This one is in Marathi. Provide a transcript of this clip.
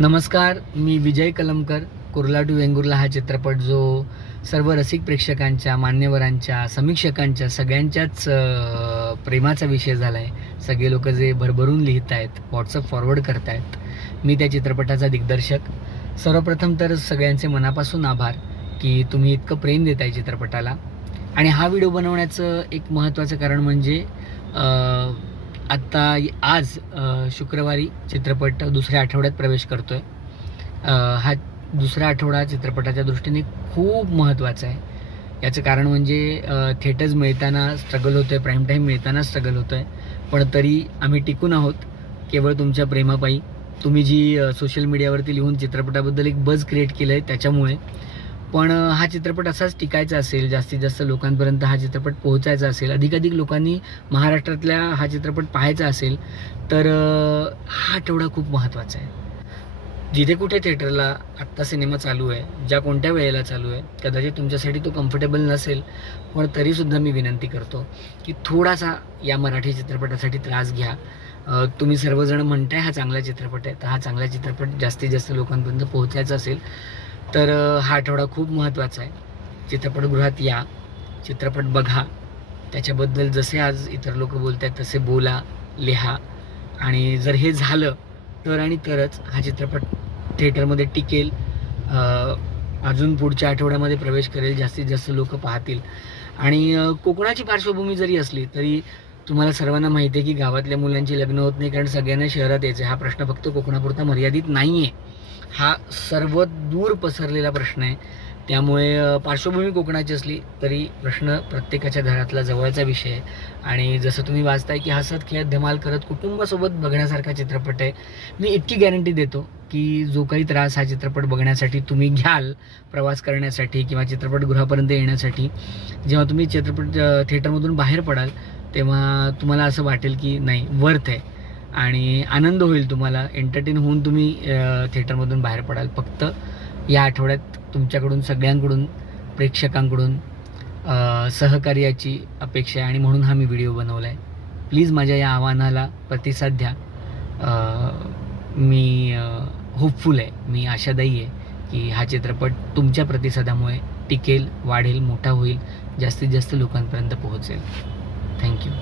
नमस्कार, मी विजय कलमकर. कुर्ला टू वेंगुर्ला हा चित्रपट जो सर्व रसिक प्रेक्षकांच्या, मान्यवरांच्या, समीक्षकांच्या सगळ्यांच्याच प्रेमाचा विषय झाला आहे. सगळे लोक जे भरभरून लिहित आहेत, व्हॉट्सअप फॉरवर्ड करत आहेत. मी त्या चित्रपटाचा दिग्दर्शक. सर्वप्रथम तर सगळ्यांचे मनापासून आभार की तुम्ही इतकं प्रेम देताय चित्रपटाला. आणि हा व्हिडिओ बनवण्याचं एक महत्त्वाचं कारण म्हणजे आत्ता आज शुक्रवारी चित्रपट दुसऱ्या आठवड्यात प्रवेश करतो आहे. हा दुसरा आठवडा चित्रपटाच्या दृष्टीने खूप महत्त्वाचा आहे. याचं कारण म्हणजे थिएटर्स मिळताना स्ट्रगल होतं आहे, प्राईम टाईम मिळताना स्ट्रगल होतं आहे, पण तरी आम्ही टिकून आहोत केवळ तुमच्या प्रेमापायी. तुम्ही जी सोशल मीडियावरती लिहून चित्रपटाबद्दल एक बज क्रिएट केलं आहे त्याच्यामुळे. पण हा चित्रपट असाच टिकायचा असेल, जास्तीत जास्त लोकांपर्यंत हा चित्रपट पोहोचायचा असेल, अधिकाधिक लोकांनी महाराष्ट्रातल्या हा चित्रपट पाहायचा असेल तर हा आठवडा खूप महत्त्वाचा आहे. जिथे कुठे थिएटरला आत्ता सिनेमा चालू आहे, ज्या कोणत्या वेळेला चालू आहे, कदाचित तुमच्यासाठी तो कम्फर्टेबल नसेल, पण तरीसुद्धा मी विनंती करतो की थोडासा या मराठी चित्रपटासाठी त्रास घ्या. तुम्ही सर्वजण म्हणताय हा चांगला चित्रपट आहे, तर हा चांगला चित्रपट जास्तीत जास्त लोकांपर्यंत पोहोचायचा असेल तर हा आठवडा खूप महत्त्वाचा आहे. चित्रपटगृहात या, चित्रपट बघा, त्याच्याबद्दल जसे आज इतर लोक बोलत आहेत तसे बोला, लिहा. आणि जर हे झालं तर आणि तरच हा चित्रपट थिएटरमध्ये टिकेल, अजून पुढच्या आठवड्यामध्ये प्रवेश करेल, जास्तीत जास्त लोक पाहतील. आणि कोकणाची पार्श्वभूमी जरी असली तरी तुम्हाला सर्वांना माहिती आहे की गावातल्या मुलांची लग्न होत नाही कारण सगळ्यांना शहरात यायचं आहे. हा प्रश्न फक्त कोकणापुरता मर्यादित नाही आहे, हा सर्व दूर पसरलेला प्रश्न आहे. त्यामुळे पार्श्वभूमी कोकणाची असली तरी प्रश्न प्रत्येकाच्या घरातला जवळचा विषय आहे. आणि जसं तुम्ही वाचताय की हसत खेळत धमाल करत कुटुंबासोबत बघण्यासारखा चित्रपट आहे. मी इतकी गॅरंटी देतो की जो काही त्रास हा चित्रपट बघण्यासाठी तुम्ही घ्याल, प्रवास करण्यासाठी किंवा चित्रपटगृहापर्यंत येण्यासाठी, जेव्हा तुम्ही चित्रपट थिएटरमधून बाहेर पडाल तेव्हा तुम्हाला असं वाटेल की नाही, वर्थ आहे. आणि आनंद होईल, तुम्हाला एंटरटेन होऊन तुम्ही थिएटरमधून बाहेर पडाल. फक्त या आठवड्यात तुमच्याकडून सगळ्यांकडून, प्रेक्षकांकडून सहकार्याची अपेक्षा आहे आणि म्हणून हा मी व्हिडिओ बनवला आहे. प्लीज माझ्या या आव्हानाला प्रतिसाद द्या. मी होपफुल आहे, मी आशादायी आहे की हा चित्रपट तुमच्या प्रतिसादामुळे टिकेल, वाढेल, मोठा होईल, जास्तीत जास्त लोकांपर्यंत पोहोचेल. थँक्यू.